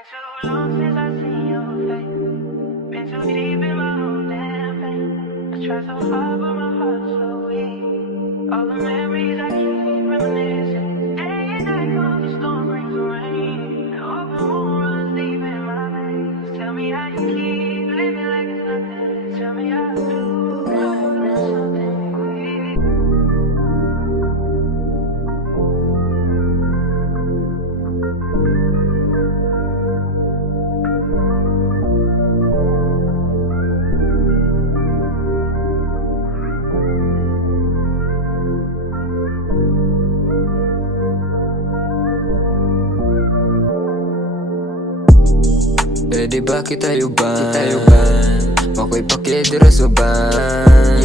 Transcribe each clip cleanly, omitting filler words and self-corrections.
Been too long since I seen your face. Been too deep in my own damn pain. I try so hard, but my heart's so weak. All the memories I keep reminiscing. Day and night, all the storm brings the rain. The open wound runs deep in my veins. Tell me how you keep living like it's nothing. Tell me how to do something. Pwede ba kita yuban? Mako'y pakidira suban,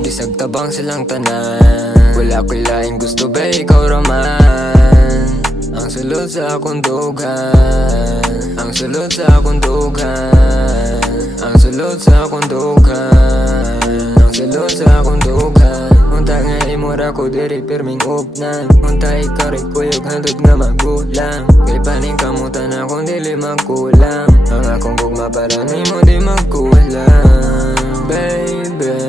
Bisag tabang silang tanan. Wala ko'y laing gusto ba ikaw raman. Ang sulod sa akong dugan, ang sulod sa akong dugan, ang sulod sa akong dugan, ang sulod sa akong dugan. Unta nga imura ko diri pirming upnan. Unta ikarit ko yung handod nga magulang. Kay paning kamutan akong dili magkulang. Ang akong gugma para ni mo di magkulang. Baby, baby,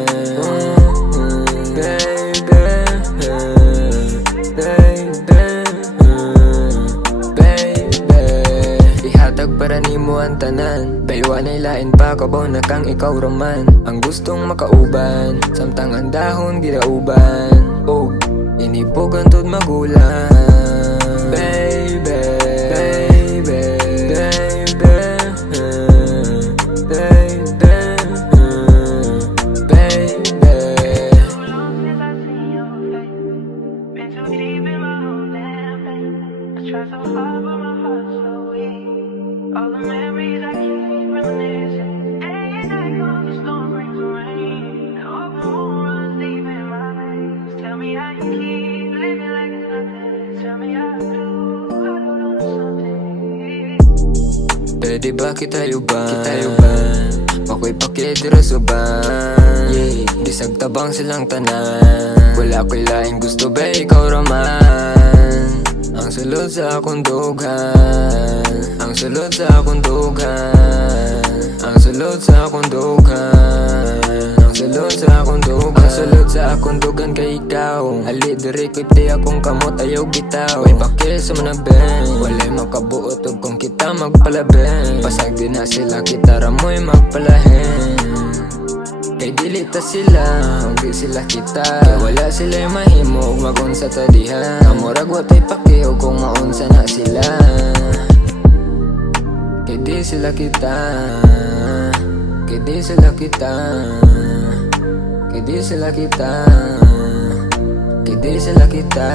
baby, ihatag para ni mo ang tanan. Baywa na'y lain pa kabaw na kang ikaw raman. Ang gustong makauban, samtang ang dahon ginauban. Oh, inipugan tod magulang. Baby, baby, baby, baby, baby. Too long since I seen your face. Been too deep in my own damn pain. I try so hard, but my heart's so weak. All the memories I keep reminiscing. Day and night, all the storm brings the rain. The open wound runs deep in my veins. Tell me how you keep living like it's nothing. Tell me how to do something. Pwede ba kita yuban? Mako'y pakidira suban, Bisag tabang silang tanan. Wala ko'y laing gusto ba ikaw raman. Ang sulod sa akong dugan, ang sulod sa akong dugan, ang sulod sa akong dugan, ang sulod sa akong dugan, ang sulod sa akong dugan kay ikaw. Ali diri ko'y ti akong kamot ayaw bitaw. Way bakil sa manabeng, walay makabuot ug kung kita magpalabeng. Pasag din na sila kita ramoy magpalahen. Kay dili ta sila, ug di sila kita. Kay wala sila mahimo ug magunsa ta diha. Kamurag watay pakiyo kung maunsa na sila. Kay di sila kita, kay di sila kita, kay di sila kita, kay di sila kita.